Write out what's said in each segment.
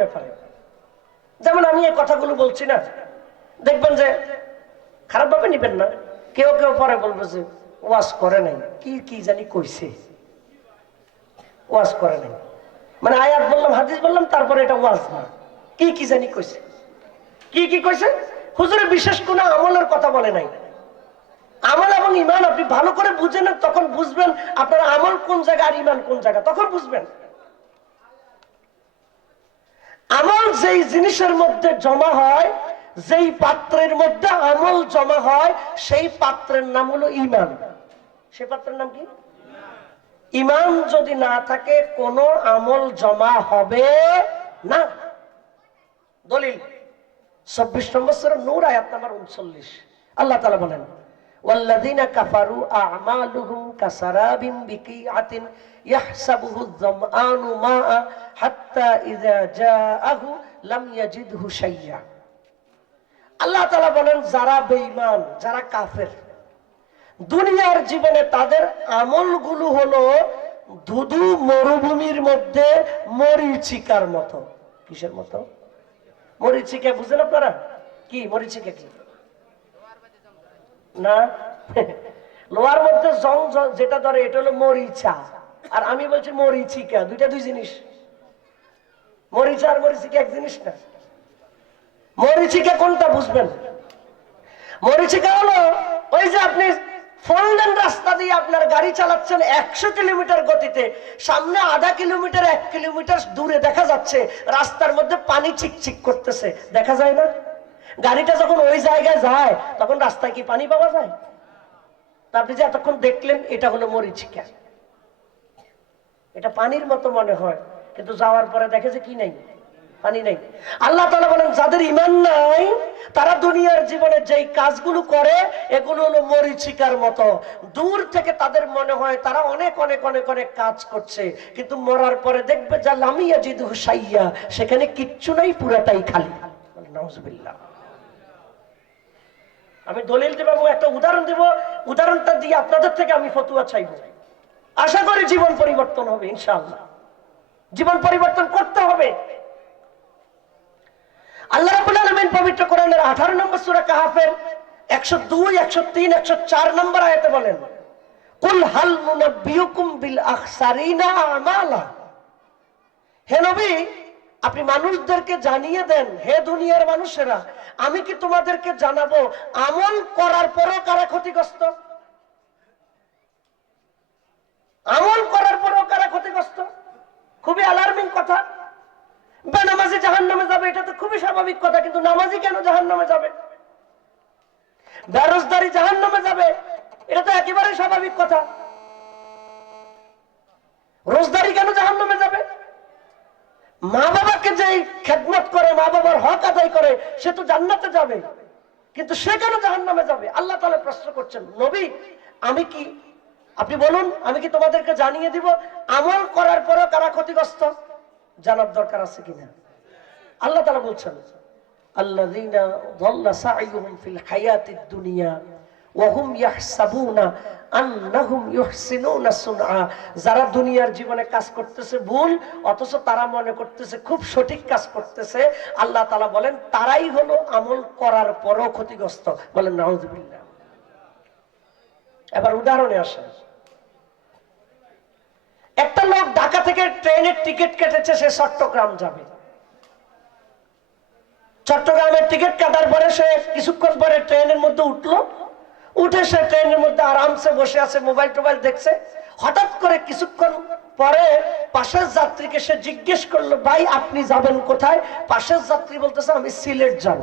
ব্যাপারে। যেমন আমি এই কথাগুলো বলছি না, দেখবেন যে খারাপ ভাবে নিবেন না, কেউ কেউ পরে বলবে যে ওয়াজ করে নাই, কি কি জানি কইছে, ওয়াজ করে নাই মানে আয়াত বললাম হাদিস বললাম তারপরে এটা ওয়াজ না, কি কি জানি কইছে। কি কি কইছে? হুজুরে বিশেষ কোনো আমলের কথা বলে নাই। আমল এবং ইমান আপনি ভালো করে বুঝে নেন, তখন বুঝবেন আপনার আমল কোন জায়গা আর ইমান কোন জায়গা, তখন বুঝবেন। আমল যেই জিনিসের মধ্যে জমা হয়, যেই পাত্রের মধ্যে আমল জমা হয়, সেই পাত্রের নাম হলো ইমান। সেই পাত্রের নাম কি? ইমান যদি না থাকে কোনো আমল জমা হবে না। দলিল ২৪ নম্বর সূরা নূর আয়াত নাম্বার ৩৯। আল্লাহ তাআলা বলেন, ওয়াল্লাযীনা কাফারু আ'মালুহুম কাসারাবিন বিকিআতিন ইয়াহসাবুহু আয-যামআনু মা'a হাত্তা ইযা জাআহু লাম ইয়াজিদহু শাইয়্যা। আল্লাহ তাআলা বলেন, যারা বেঈমান, যারা কাফের, দুনিয়ার জীবনে তাদের আমলগুলো হলো ধুধু মরুভূমির মধ্যে মরীচিকার মতো। কিসের মতো? মরীচিকা বুঝেন আপনারা? কি মরীচিকা? কি না, লোহার মধ্যে জং যেটা ধরে এটা হলো মরিচা, আর আমি বলছি মরীচিকা, দুইটা দুই জিনিস। মরিচা আর মরীচিকা এক জিনিস না। মরীচিকা কোনটা বুঝবেন? মরীচিকা হলো ওই যে আপনি ফোরলেন রাস্তা দিয়ে আপনার গাড়ি চালাচ্ছেন ১০০ কিলোমিটার গতিতে, সামনে আধা কিলোমিটার ১ কিলোমিটার দূরে দেখা যাচ্ছে রাস্তার মধ্যে পানি চিকচিক করতেছে, দেখা যায় না? গাড়িটা যখন ওই জায়গায় যায় তখন রাস্তায় কি পানি পাওয়া যায়? আপনি যে এতক্ষণ দেখলেন এটা হলো মরীচিকা। এটা পানির মতো মনে হয়, কিন্তু যাওয়ার পরে দেখে যে কি নাই, পানি নাই। আল্লাহ তাআলা বলেন, যাদের ঈমান নাই তারা দুনিয়ার জীবনে যেই কাজগুলো করে এগুলো হলো মরীচিকার মতো। দূর থেকে তাদের মনে হয় তারা অনেক অনেক অনেক অনেক কাজ করছে, কিন্তু মরার পরে দেখবে যা লাম ইয়াজিদহু শাইয়্যা, সেখানে কিচ্ছু নাই, পুরাটাই খালি। নাউজুবিল্লাহ। আমি দলিল দেব এবং একটা উদাহরণ দেব, উদাহরণটা দিয়ে আপনাদের থেকে আমি ফতোয়া চাইব। আশা করি জীবন পরিবর্তন হবে ইনশাআল্লাহ। জীবন পরিবর্তন করতে হবে। আল্লাহ রাব্বুল আলামিন পবিত্র কোরআনের 18 নম্বর সূরা কাহফের 102, 103, 104 নম্বর আয়াতে বলেন, কুল হাল নুনাব্বিউকুম বিল আখসারিনা আমালা। হে নবী, আপনি মানুষদেরকে জানিয়ে দেন, হে দুনিয়ার মানুষেরা, আমি কি তোমাদেরকে জানাবো আমল করার পরও কারা ক্ষতিগ্রস্ত? আমল করার পরও কারা ক্ষতিগ্রস্ত? খুবই অ্যালার্মিং কথা। বেনামাজি জাহান্নামে যাবে, এটা তো খুবই স্বাভাবিক কথা, কিন্তু নামাজি কেন জাহান্নামে যাবে? বেরোজগারি জাহান্নামে যাবে, এটা তো একেবারে স্বাভাবিক কথা। রোজদারি কেন জাহান্নামে যাবে? মা বাবাকে যে খেদমত করে, মা বাবার হক আদায় করে, সে তো জান্নাতে যাবে, কিন্তু সে কেন জাহান্নামে যাবে? আল্লাহ তাআলা প্রশ্ন করছেন, নবী আমি কি, আপনি বলুন, আমি কি তোমাদেরকে জানিয়ে দিব আমল করার পরও কারা ক্ষতিগ্রস্ত? জানার দরকার আছে কিনা? আল্লাহ তাআলা বলছেন, আল্লাযীনা যাল্লা সা'য়ুহুম ফিল হায়াতিদ দুনিয়া ওয়া হুম ইয়াহসাবুনা আন্নাহুম ইউহসিনুনা সুনআ। যারা দুনিয়ার জীবনে কাজ করতেছে ভুল, অথচ তারা মনে করতেছে খুব সঠিক কাজ করতেছে, আল্লাহ তাআলা বলেন তারাই হলো আমল করার পরও ক্ষতিগ্রস্ত। বলেন নাউযুবিল্লাহ। এবার উদাহরণে আসেন। একটা লোক ঢাকা থেকে ট্রেনের টিকিট কেটেছে, সে চট্টগ্রাম যাবে। চট্টগ্রামের টিকিট কাটার পরে সে কিছুক্ষণ পরে ট্রেনের মধ্যে উঠলো, উঠে সে ট্রেনের মধ্যে আরামসে বসে আছে, মোবাইল টোবাইল দেখছে। হঠাৎ করে কিছুক্ষণ পরে পাশের যাত্রীকে সে জিজ্ঞেস করলো, ভাই আপনি যাবেন কোথায়? পাশের যাত্রী বলতেছে, আমি সিলেট যাব।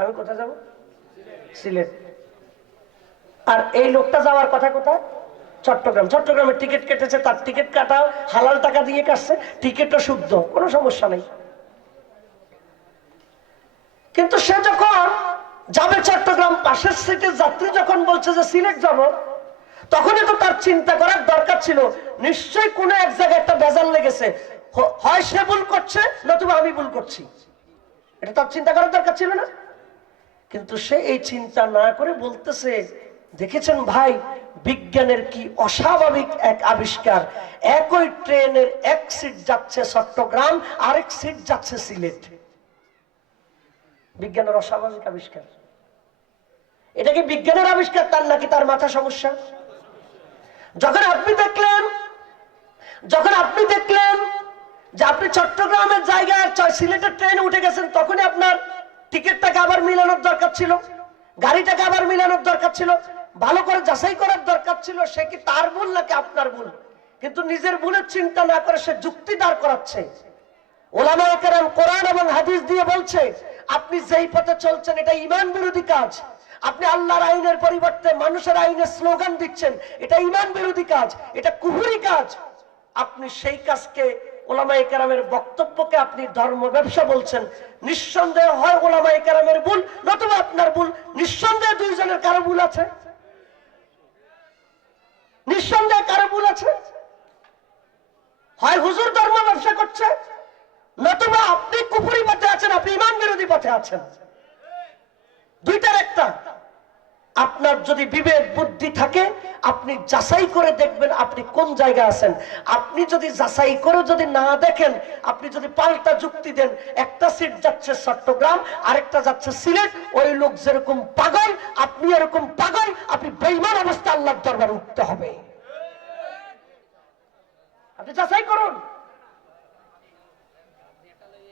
আমি কোথায় যাব? সিলেট। আর এই লোকটা যাওয়ার কথা কোথায়? চট্টগ্রাম। চট্টগ্রামের টিকিট কেটেছে, তার টিকিট কাটা হালাল টাকা দিয়ে কাটছে, টিকিটটা শুদ্ধ, কোনো সমস্যা নেই। কিন্তু সে যখন যাবে চট্টগ্রাম, পাশের সিটের যাত্রী যখন বলছে যে সিলেট যাব, তখনই তো তার চিন্তা করার দরকার ছিল, নিশ্চয়ই কোনো এক জায়গায় একটা ভেজাল লেগেছে, হয় সে ভুল করছে নতুবা আমি ভুল করছি। এটা তার চিন্তা করার দরকার ছিল না? কিন্তু সে এই চিন্তা না করে বলতেছে, দেখেছেন ভাই, বিজ্ঞানের কি অস্বাভাবিক এক আবিষ্কার। একই ট্রেনের এক সিট যাচ্ছে চট্টগ্রাম, আরেক সিট যাচ্ছে সিলেট। বিজ্ঞানের অস্বাভাবিক আবিষ্কার। এটা কি বিজ্ঞানের আবিষ্কার তার, নাকি তার মাথা সমস্যা? যখন আপনি দেখলেন যে আপনি চট্টগ্রামের জায়গায় সিলেটের ট্রেনে উঠে গেছেন, তখনই আপনার টিকিটটাকে আবার মিলানোর দরকার ছিল, গাড়িটাকে আবার মিলানোর দরকার ছিল, ভালো করে যাচাই করার দরকার ছিল। সে কি তার ভুল নাকি আপনার ভুল? কিন্তু নিজের ভুলের চিন্তা না করে সে যুক্তি দাঁড় করাচ্ছে। ওলামায়ে কেরাম কোরআন এবং হাদিস দিয়ে বলছে, আপনি যেই পথে চলছেন এটা ঈমান বিরোধী কাজ। আপনি আল্লাহর আইনের পরিবর্তে মানুষের আইনের স্লোগান দিচ্ছেন, এটা ঈমান বিরোধী কাজ, এটা কুফরি কাজ। আপনি সেই কাজকে, ওলামায়ে কেরামের বক্তব্যকে আপনি ধর্ম ব্যবসা বলছেন। নিঃসন্দেহে হয় ওলামায়ে কেরামের ভুল, নতুবা আপনার ভুল। নিঃসন্দেহে দুইজনের কারো ভুল আছে, নিঃসন্দেহে কারো ভুল আছে। হয় হুজুর ধর্ম ব্যবসা করছে, নতুবা আপনি কুফরি পথে আছেন, আপনি ঈমান বিরোধী পথে আছেন। দুইটার একটা। আপনার যদি বিবেক বুদ্ধি থাকে, আপনি যাচাই করে দেখবেন আপনি কোন জায়গায় আছেন। আপনি যদি যাচাই করে যদি না দেখেন, আপনি যদি পাল্টা যুক্তি দেন, একটা সিট যাচ্ছে চট্টগ্রাম, আরেকটা যাচ্ছে সিলেট, ওই লোক যেরকম পাগল আপনি এরকম পাগল, আপনি বেঈমান অবস্থা আল্লাহর দরবারে উঠতে হবে। আপনি যাচাই করুন।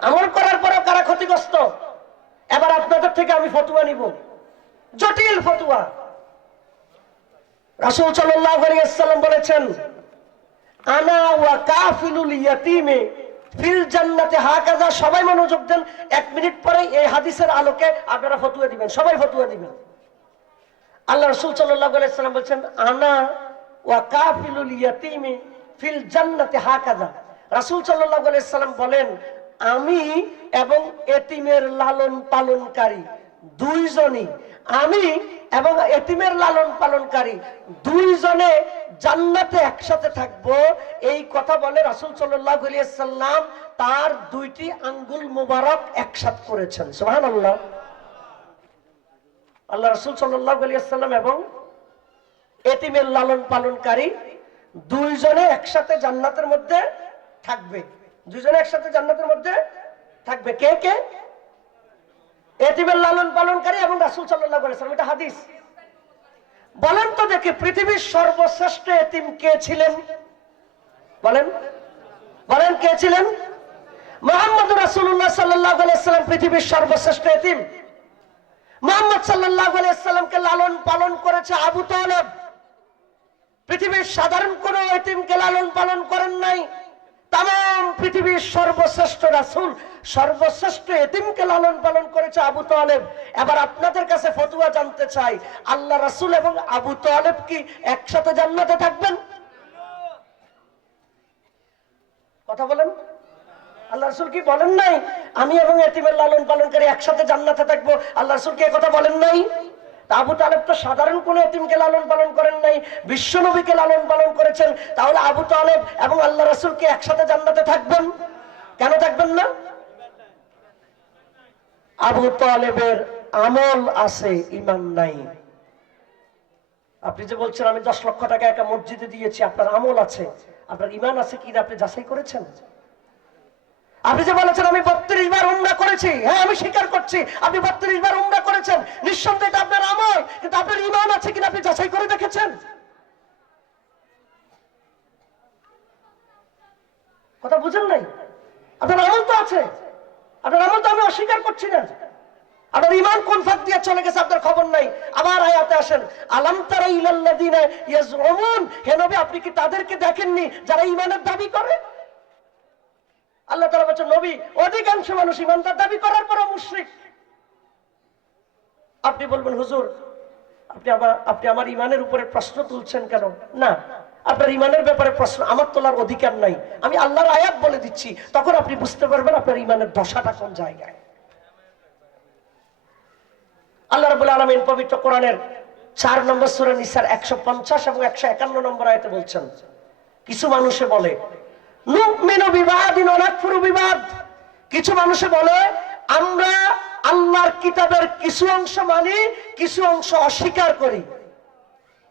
আমল করার পরেও কারা ক্ষতিগ্রস্ত? এবার আপনাদের থেকে আমি ফতোয়া নিব, জটিল ফতোয়া। রাসূল সাল্লাল্লাহু আলাইহি ওয়াসাল্লাম বলেছেন, আনা ওয়া কাফিলুল ইয়াতীমে ফিল জান্নাতে হাকাযা। সবাই মনোযোগ দেন, 1 মিনিট পরে এই হাদিসের আলোকে আপনারা ফতোয়া দিবেন, সবাই ফতোয়া দিবেন। আল্লাহ রাসূল সাল্লাল্লাহু আলাইহি ওয়াসাল্লাম বলেছেন, আনা ওয়া কাফিলুল ইয়াতীমে ফিল জান্নাতে হাকাযা। রাসূল সাল্লাল্লাহু আলাইহি ওয়াসাল্লাম বলেন, আমি এবং এতিমের লালন পালনকারী দুইজনই, আমি এবং এতিমের লালন পালনকারী দুইজনে জান্নাতে একসাথে থাকবো। এই কথা বলে রাসূল সাল্লাল্লাহু আলাইহি ওয়াসাল্লাম তার 2টি আঙ্গুল মোবারক একসাথে করেছেন। সুবহানাল্লাহ। আল্লাহ রাসূল সাল্লাল্লাহু আলাইহি ওয়াসাল্লাম এবং এতিমের লালন পালনকারী দুইজনে একসাথে জান্নাতের মধ্যে থাকবে। দুইজনে একসাথে জান্নাতের মধ্যে থাকবে। কে কে? এতিমের লালন পালনকারী এবং রাসূল সাল্লাল্লাহু আলাইহি ওয়াসাল্লাম। এটা হাদিস। বলেন তো দেখি, পৃথিবীর সর্বশ্রেষ্ঠ এতিম কে ছিলেন? বলেন বলেন, কে ছিলেন? মুহাম্মদ রাসূলুল্লাহ সাল্লাল্লাহু আলাইহি ওয়াসাল্লাম পৃথিবীর সর্বশ্রেষ্ঠ এতিম। মুহাম্মদ সাল্লাল্লাহু আলাইহি ওয়াসাল্লামকে লালন পালন করেছে আবু তালেব। পৃথিবীর সাধারণ কোন এতিমকে লালন পালন করেন নাই। তাম পৃথিবীর সর্বশ্রেষ্ঠ রাসূল সর্বশ্রেষ্ঠ এতিমকে লালন পালন করেছে আবু তালেব। এবার আপনাদের কাছে ফতোয়া জানতে চাই, আল্লাহ রাসূল এবং আবু তালেব কি একসাথে জান্নাতে থাকবেন? কথা বলেন। আল্লাহ রাসূল কি বলেন নাই আমি এবং এতিমের লালন পালনকারী একসাথে জান্নাতে থাকবো? আল্লাহ রাসূল কি কথা বলেন নাই? আবু তালেব তো সাধারণ কোন এতিমকে লালন পালন করেন নাই, বিশ্ব নবীকে লালন পালন করেছেন। তাহলে আবু তালেব এবং আল্লাহ রাসূল কি একসাথে জান্নাতে থাকবেন? কেন থাকবেন না? আবু তালেবের আমল আছে, ঈমান নাই। আপনি যে বলছেন আমি 10 লক্ষ টাকা একটা মসজিদে দিয়েছি, আপনার আমল আছে, আপনার ঈমান আছে কিনা আপনি যাচাই করেছেন? আপনি যে বলেছেন আমি 32 বার উমরা করেছি, হ্যাঁ আমি স্বীকার করছি আপনি 32 বার উমরা করেছেন, নিঃসন্দেহে এটা আপনার আমল, কিন্তু আপনার ঈমান আছে কিনা আপনি যাচাই করে দেখেছেন? কথা বুঝেন নাই? আপনার আমল তো আছে, আপনার আমল তো আমি অস্বীকার করছি না। আপনার ঈমান কোন ফাঁক দিয়ে চলে গেছে আপনার খবর নাই। আবার আয়াতে আসেন, আলাম তারা ইলাল্লাযিনা ইয়াজউমুন, হে নবী আপনি কি তাদেরকে দেখেননি যারা ঈমানের দাবি করে? আল্লাহ তাআলা বলেন, নবী অধিকাংশ মানুষ ঈমানদার দাবি করার পরও মুশরিক। আপনি বলবেন হুজুর আপনি আমার ঈমানের উপরে প্রশ্ন তুলছেন কেন? না, আপনার ঈমানের ব্যাপারে প্রশ্ন আমার তোলার অধিকার নাই। আমি আল্লাহর আয়াত বলে দিচ্ছি, তখন আপনি বুঝতে পারবেন আপনার ঈমানের দশাটা কোন জায়গায়। আল্লাহ রাব্বুল আলামিন পবিত্র কোরআনের 4 নম্বর সূরা নিসার 150 এবং 151 নম্বর আয়াতে বলছেন, কিছু মানুষে বলে নুমিনু বিবাদিন ওয়া নাকফুরু বিবাদ, কিছু মানুষে বলে আমরা আল্লাহর কিতাবের কিছু অংশ মানি, কিছু অংশ অস্বীকার করি।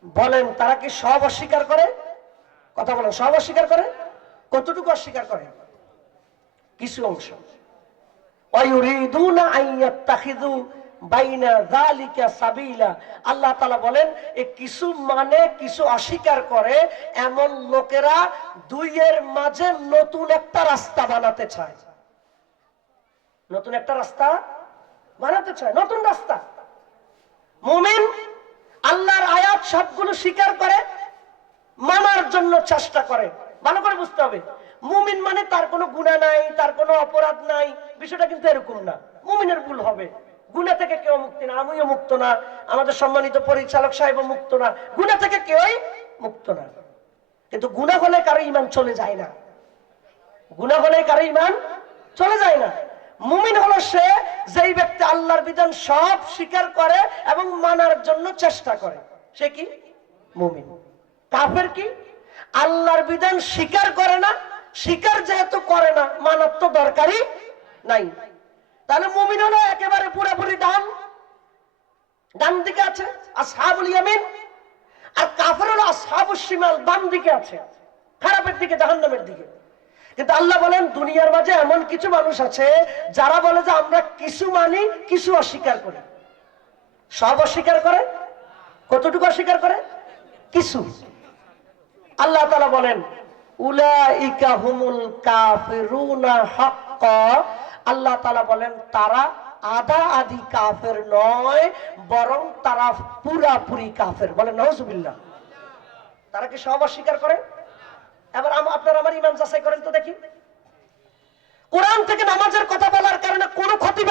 বলেন তারা কি সব অস্বীকার করে? কথা বলেন, সব অস্বীকার করে? কতটুকু অস্বীকার করে? কিছু অংশ। ওয়ায়ুরিদুনা আইয়াত্তাখিযু বাইনা যালিকা সাবিলা, আল্লাহ তাআলা বলেন এই কিছু মানে কিছু অস্বীকার করে এমন লোকেরা দুইয়ের মাঝে নতুন একটা রাস্তা বানাতে চায়। নতুন একটা রাস্তা বানাতে চায়, নতুন রাস্তা। মুমিন আল্লাহর আয়াত সবগুলো স্বীকার করে, মানার জন্য চেষ্টা করে। ভালো করে বুঝতে হবে, মুমিন মানে তার কোনো গুনাহ নাই, তার কোনো অপরাধ নাই, বিষয়টা কিন্তু এরকম না। মুমিনের ভুল হবে, গুনাহ থেকে কেউ মুক্ত না, আমিও মুক্ত না, আমাদের সম্মানিত পরিচালক সাহেবও মুক্ত না, গুনাহ থেকে কেউই মুক্ত না। কিন্তু গুনাহ হলে কারো ঈমান চলে যায় না, গুনাহ হলে কারো ঈমান চলে যায় না। মুমিন হলো সে যেই ব্যক্তি আল্লাহর বিধান সব স্বীকার করে এবং মানার জন্য চেষ্টা করে, সে কি মুমিন। কাফের কি? আল্লাহর বিধান স্বীকার করে না, স্বীকার যেহেতু করে না মানার তো দরকারই নাই। তাহলে মুমিন হলো একেবারে পুরোপুরি ডান দিকে আছে, আসহাবুল ইয়ামিন। আর কাফের হলো আসহাবুশ শিমাল, বাম দিকে আছে, খারাপের দিকে, জাহান্নামের দিকে। কিন্তু আল্লাহ বলেন দুনিয়ার মাঝে এমন কিছু মানুষ আছে যারা বলে যে আমরা কিছু মানি, কিছু অস্বীকার করি। সব অস্বীকার করে? কতটুকু অস্বীকার করে? কিছু। আল্লাহ তাআলা বলেন উলাইকা হুমুল কাফিরুনা হাক্কা, আল্লাহ তাআলা বলেন তারা আধা আধি কাফের নয়, বরং তারা পুরাপুরি কাফের। বলেন নাউজুবিল্লাহ। তারা কি সব অস্বীকার করে? এবার আপনারা আমার ঈমান যাচাই করেন তো দেখি। কোরআন থেকে নামাজের কথা বলার কারণে কোন খতিব